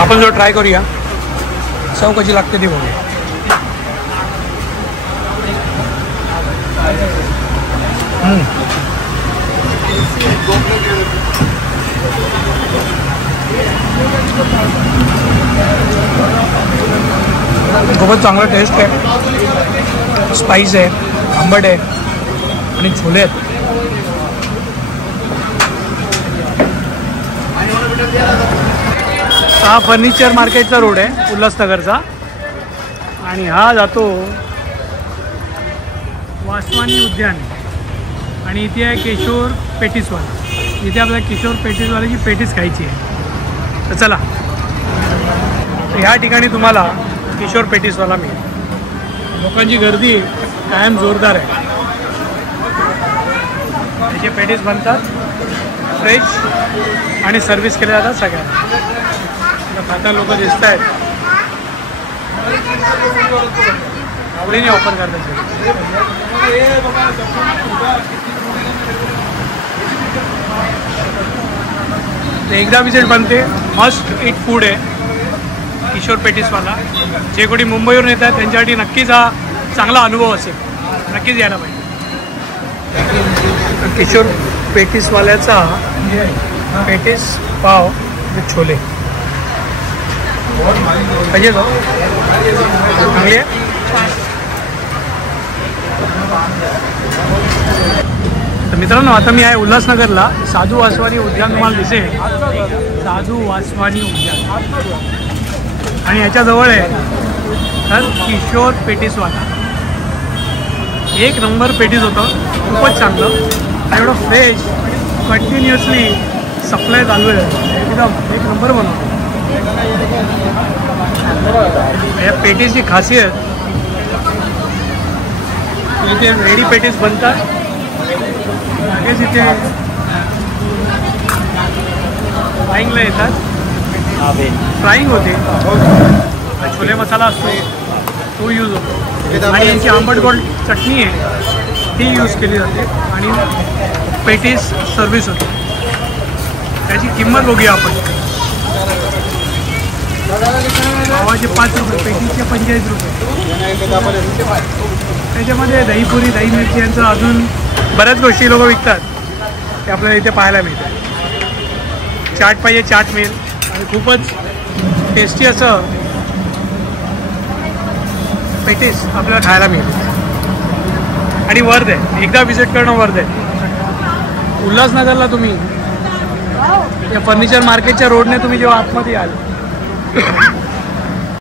आपण जो ट्राय करूया, चव कशी लागते ती बघूया. खूपच चांगला टेस्ट आहे, स्पाइस आहे, आंबट आहे आणि छोले आहेत. हा फर्निचर मार्केटचा रोड आहे उल्हासनगरचा आणि हा जातो वासवानी उद्यान आणि इथे आहे किशोर पेटीसवाला. इथे आपल्याला किशोर पेटीसवाल्याची पेटीस खायची आहे. तर चला, ह्या ठिकाणी तुम्हाला किशोर पेटीसवाला मिळेल. लोकांची गर्दी कायम जोरदार आहे. त्याचे पेटीस बनतात फ्रेश आणि सर्व्हिस केले जातात सगळ्यांना. खाता लोक दिसत आहेत, आवडीने ओपन करतात. एकदा विजिट बनते. मस्ट इट फूड आहे किशोर पेटीसवाला. जे कोणी मुंबईवरून येतात त्यांच्यासाठी नक्कीच हा चांगला अनुभव असेल, नक्कीच यायला पाहिजे. किशोर पेटीसवाल्याचा पेटीस पाव विथ छोले पाहिजे का? चांगली आहे. तर मित्रांनो, आता मी आहे उल्हासनगरला. साधू वासवानी उद्यान तुम्हाला दिसेल, साधू वासवानी उद्यान, आणि याच्याजवळ आहे तर किशोर पेटीसवाला. एक नंबर पेटीस होतं, खूपच चांगलं, एवढं फ्रेश, कंटिन्युअसली सप्लाय चालू आहे, एकदम एक नंबर बनवतो. या पेटीसची खासियत, इथे रेडी पेटीस बनतात, लगेच इथे फ्राईंगला येतात, फ्राईंग होते, छोले मसाला असतो तो यूज होतो, आणि यांची आंबट गोड चटणी आहे ती यूज केली जाते, आणि पेटीस सर्व्हिस होते. त्याची किंमत बघूया आपण. पावाचे 5 रुपये, पेटीसचे 45 रुपये. त्याच्यामध्ये दहीपुरी, दही मिरची यांचं अजून बऱ्याच गोष्टी लोक विकतात, ते आपल्याला इथे पाहायला मिळतात. चाट पाहिजे चाट मिळेल, आणि खूपच टेस्टी असं पेटीस आपल्याला खायला मिळेल. आणि वर्थ आहे, एकदा विजिट करणं वर्थ आहे. उल्हासनगरला तुम्ही या फर्निचर मार्केटच्या रोडने तुम्ही जेव्हा आतमध्ये याल